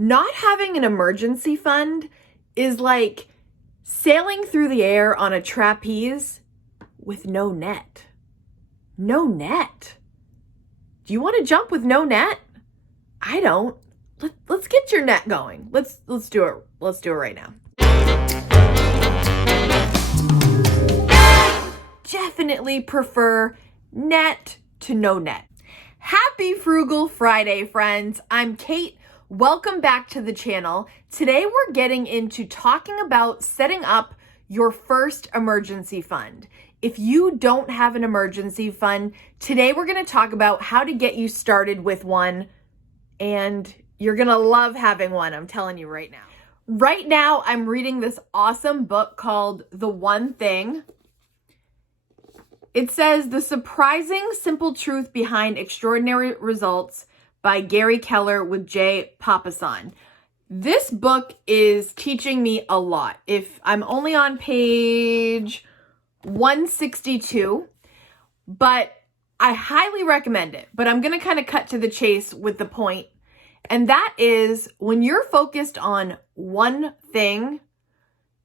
Not having an emergency fund is like sailing through the air on a trapeze with no net. No net. Do you want to jump with no net? I don't. Let's get your net going. Let's do it. Let's do it right now. Definitely prefer net to no net. Happy Frugal Friday, friends. I'm Kate. Welcome back to the channel. Today we're getting into talking about setting up your first emergency fund. If you don't have an emergency fund, today we're going to talk about how to get you started with one, and you're going to love having one, I'm telling you right now. Right now, I'm reading this awesome book called The One Thing. It says The Surprising Simple Truth Behind Extraordinary Results by Keller with J. Papasan. This book is teaching me a lot. If I'm only on page 162, but I highly recommend it. But I'm going to kind of cut to the chase with the point. And that is when you're focused on one thing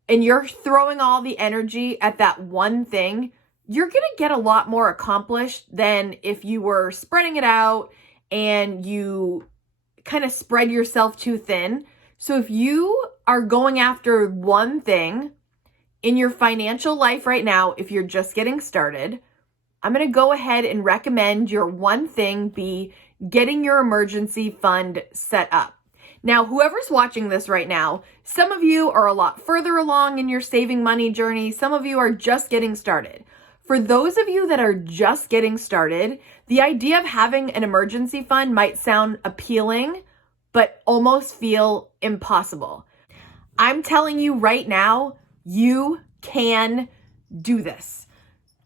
and you're throwing all the energy at that one thing, you're going to get a lot more accomplished than if you were spreading it out and you kind of spread yourself too thin. So if you are going after one thing in your financial life right now, if you're just getting started, I'm going to go ahead and recommend your one thing be getting your emergency fund set up. Now, whoever's watching this right now, some of you are a lot further along in your saving money journey. Some of you are just getting started. For those of you that are just getting started, the idea of having an emergency fund might sound appealing, but almost feel impossible. I'm telling you right now, you can do this.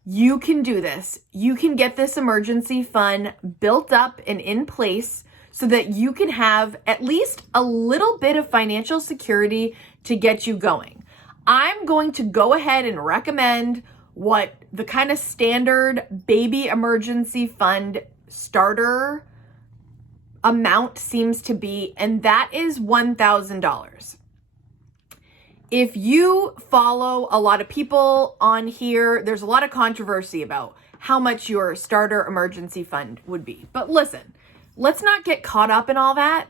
You can do this. You can get this emergency fund built up and in place so that you can have at least a little bit of financial security to get you going. I'm going to go ahead and recommend what the kind of standard baby emergency fund starter amount seems to be, and that is $1,000. If you follow a lot of people on here, there's a lot of controversy about how much your starter emergency fund would be. But listen, let's not get caught up in all that.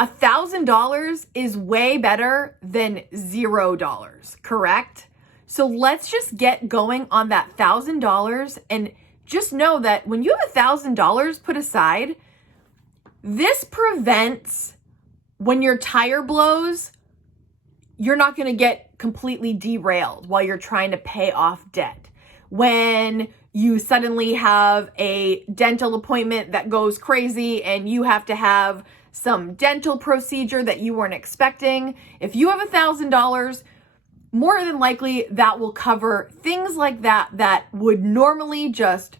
$1,000 is way better than $0, correct? So let's just get going on that $1,000 and just know that when you have $1,000 put aside, this prevents when your tire blows, you're not going to get completely derailed while you're trying to pay off debt. When you suddenly have a dental appointment that goes crazy and you have to have some dental procedure that you weren't expecting, if you have $1,000, more than likely that will cover things like that would normally just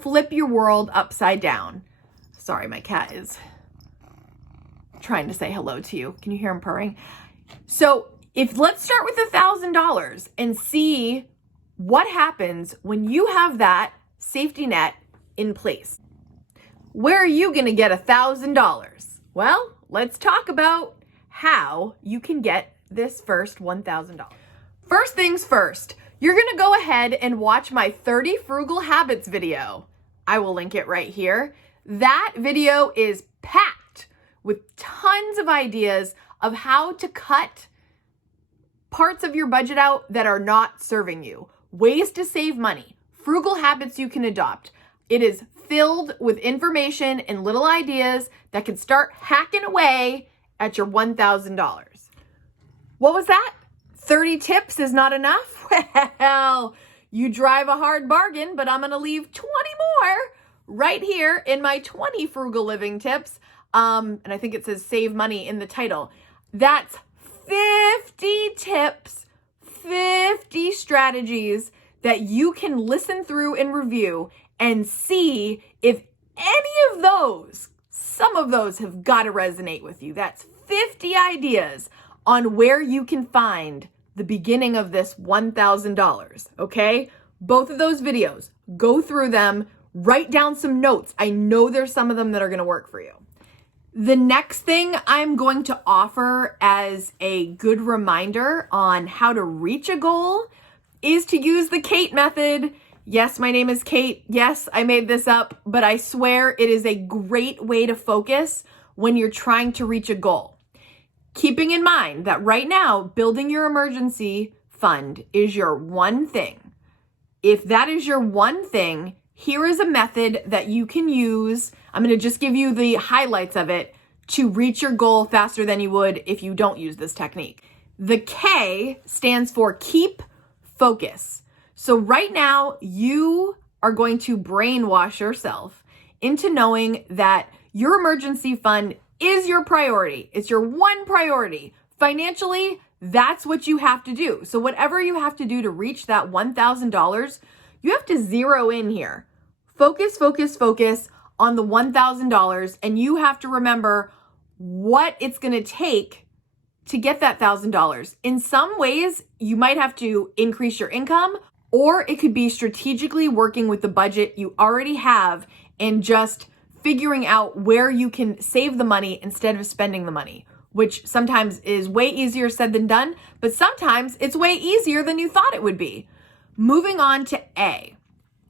flip your world upside down. Sorry, my cat is trying to say hello to you. Can you hear him purring? So let's start with $1,000 and see what happens when you have that safety net in place. Where are you going to get $1,000? Well, let's talk about how you can get this first $1,000. First things first, you're going to go ahead and watch my 30 Frugal Habits video. I will link it right here. That video is packed with tons of ideas of how to cut parts of your budget out that are not serving you. Ways to save money. Frugal habits you can adopt. It is filled with information and little ideas that can start hacking away at your $1,000. What was that? 30 tips is not enough? Well, you drive a hard bargain, but I'm going to leave 20 more right here in my 20 frugal living tips. And I think it says save money in the title. That's 50 tips, 50 strategies that you can listen through and review and see if any of those, some of those have got to resonate with you. That's 50 ideas on where you can find the beginning of this $1,000, okay? Both of those videos, go through them, write down some notes. I know there's some of them that are going to work for you. The next thing I'm going to offer as a good reminder on how to reach a goal is to use the Cate method. Yes, my name is Kate. Yes, I made this up, but I swear it is a great way to focus when you're trying to reach a goal. Keeping in mind that right now, building your emergency fund is your one thing. If that is your one thing, here is a method that you can use. I'm going to just give you the highlights of it to reach your goal faster than you would if you don't use this technique. The K stands for keep focus. So right now, you are going to brainwash yourself into knowing that your emergency fund is your priority. It's your one priority. Financially, that's what you have to do. So whatever you have to do to reach that $1,000, you have to zero in here. Focus, focus, focus on the $1,000, and you have to remember what it's going to take to get that $1,000. In some ways, you might have to increase your income, or it could be strategically working with the budget you already have and just figuring out where you can save the money instead of spending the money, which sometimes is way easier said than done, but sometimes it's way easier than you thought it would be. Moving on to A.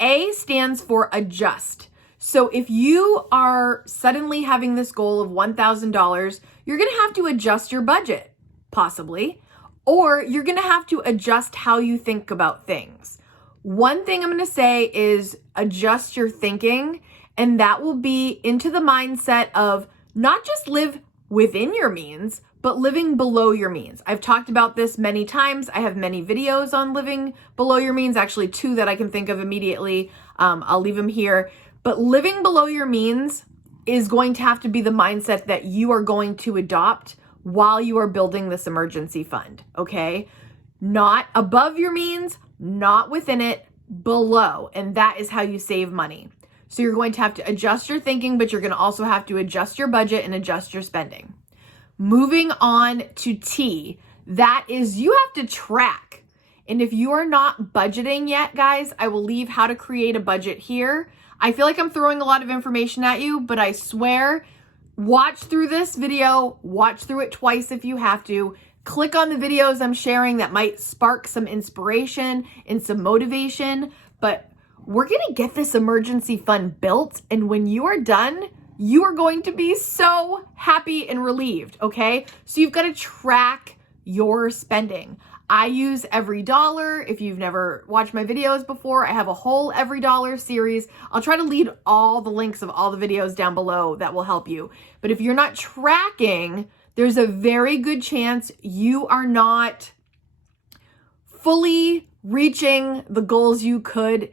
A stands for adjust. So if you are suddenly having this goal of $1,000, you're going to have to adjust your budget, possibly, or you're going to have to adjust how you think about things. One thing I'm going to say is adjust your thinking, and that will be into the mindset of not just live within your means, but living below your means. I've talked about this many times. I have many videos on living below your means, actually 2 that I can think of immediately. I'll leave them here. But living below your means is going to have to be the mindset that you are going to adopt while you are building this emergency fund, okay? Not above your means, not within it, below. And that is how you save money. So you're going to have to adjust your thinking, but you're going to also have to adjust your budget and adjust your spending. Moving on to T, that is you have to track. And if you are not budgeting yet, guys, I will leave how to create a budget here. I feel like I'm throwing a lot of information at you, but I swear, watch through this video, watch through it twice if you have to. Click on the videos I'm sharing that might spark some inspiration and some motivation, but we're going to get this emergency fund built. And when you are done, you are going to be so happy and relieved, okay? So you've got to track your spending. I use Every Dollar. If you've never watched my videos before, I have a whole Every Dollar series. I'll try to leave all the links of all the videos down below that will help you. But if you're not tracking, there's a very good chance you are not fully reaching the goals you could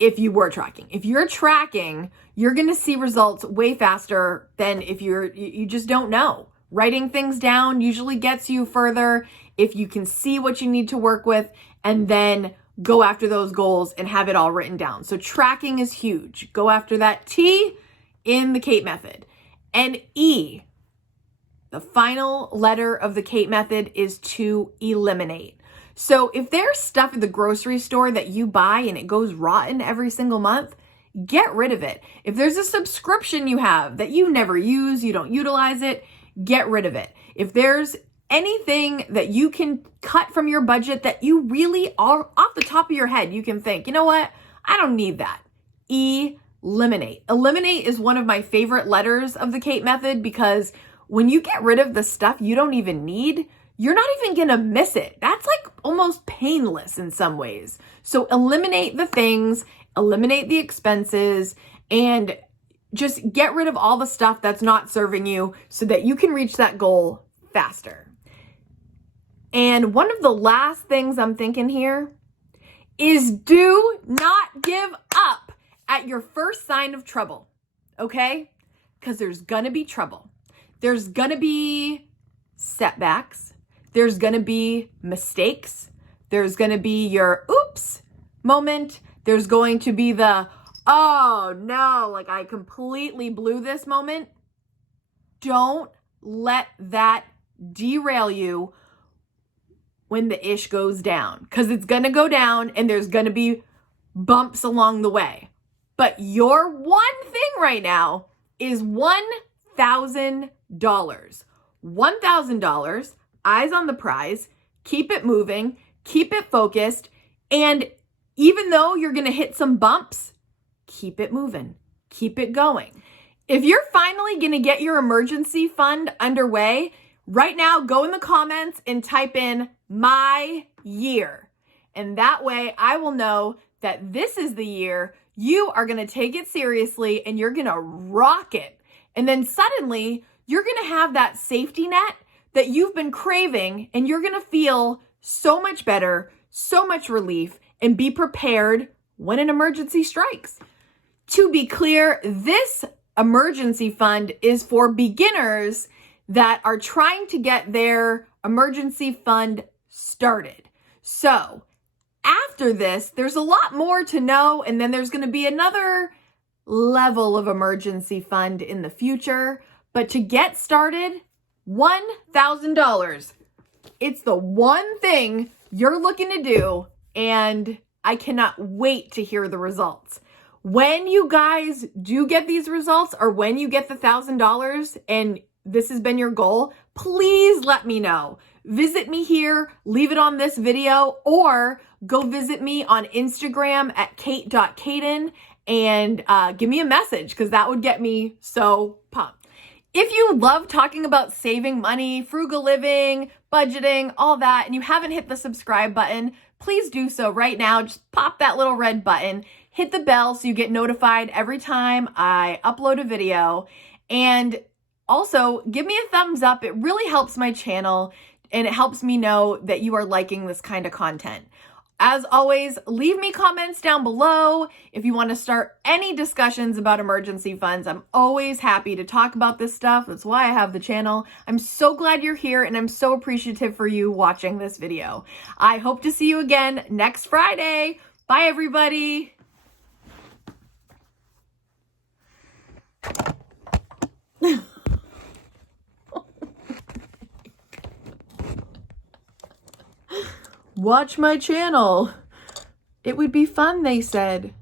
if you were tracking. If you're tracking, you're going to see results way faster than if you just don't know. Writing things down usually gets you further if you can see what you need to work with and then go after those goals and have it all written down. So tracking is huge. Go after that T in the Cate method. And E, the final letter of the Cate method, is to eliminate. So if there's stuff at the grocery store that you buy and it goes rotten every single month, get rid of it. If there's a subscription you have that you never use, you don't utilize it, get rid of it. If there's anything that you can cut from your budget that you really are off the top of your head, you can think, you know what? I don't need that. Eliminate. Eliminate is one of my favorite letters of the Cate method because when you get rid of the stuff you don't even need, you're not even going to miss it. That's like almost painless in some ways. So eliminate the things, eliminate the expenses, and just get rid of all the stuff that's not serving you so that you can reach that goal faster. And one of the last things I'm thinking here is do not give up at your first sign of trouble, okay? Because there's going to be trouble. There's going to be setbacks. There's going to be mistakes. There's going to be your oops moment. There's going to be the, oh no, like I completely blew this moment. Don't let that derail you when the ish goes down, because it's going to go down and there's going to be bumps along the way. But your one thing right now is one $1,000, eyes on the prize, keep it moving, keep it focused, and even though you're gonna hit some bumps, keep it moving, keep it going. If you're finally gonna get your emergency fund underway, right now go in the comments and type in my year. And that way I will know that this is the year you are gonna take it seriously and you're gonna rock it. And then suddenly you're gonna have that safety net that you've been craving, and you're gonna feel so much better, so much relief, and be prepared when an emergency strikes. To be clear, this emergency fund is for beginners that are trying to get their emergency fund started. So after this, there's a lot more to know, and then there's going to be another level of emergency fund in the future. But to get started, $1,000. It's the one thing you're looking to do, and I cannot wait to hear the results. When you guys do get these results, or when you get the $1,000 and this has been your goal, please let me know. Visit me here, leave it on this video, or go visit me on Instagram at Kate.Kaden and give me a message, because that would get me so pumped. If you love talking about saving money, frugal living, budgeting, all that, and you haven't hit the subscribe button, please do so right now. Just pop that little red button, hit the bell so you get notified every time I upload a video. And also, give me a thumbs up. It really helps my channel, and it helps me know that you are liking this kind of content. As always, leave me comments down below if you want to start any discussions about emergency funds. I'm always happy to talk about this stuff. That's why I have the channel. I'm so glad you're here, and I'm so appreciative for you watching this video. I hope to see you again next Friday. Bye, everybody. Watch my channel. It would be fun, they said.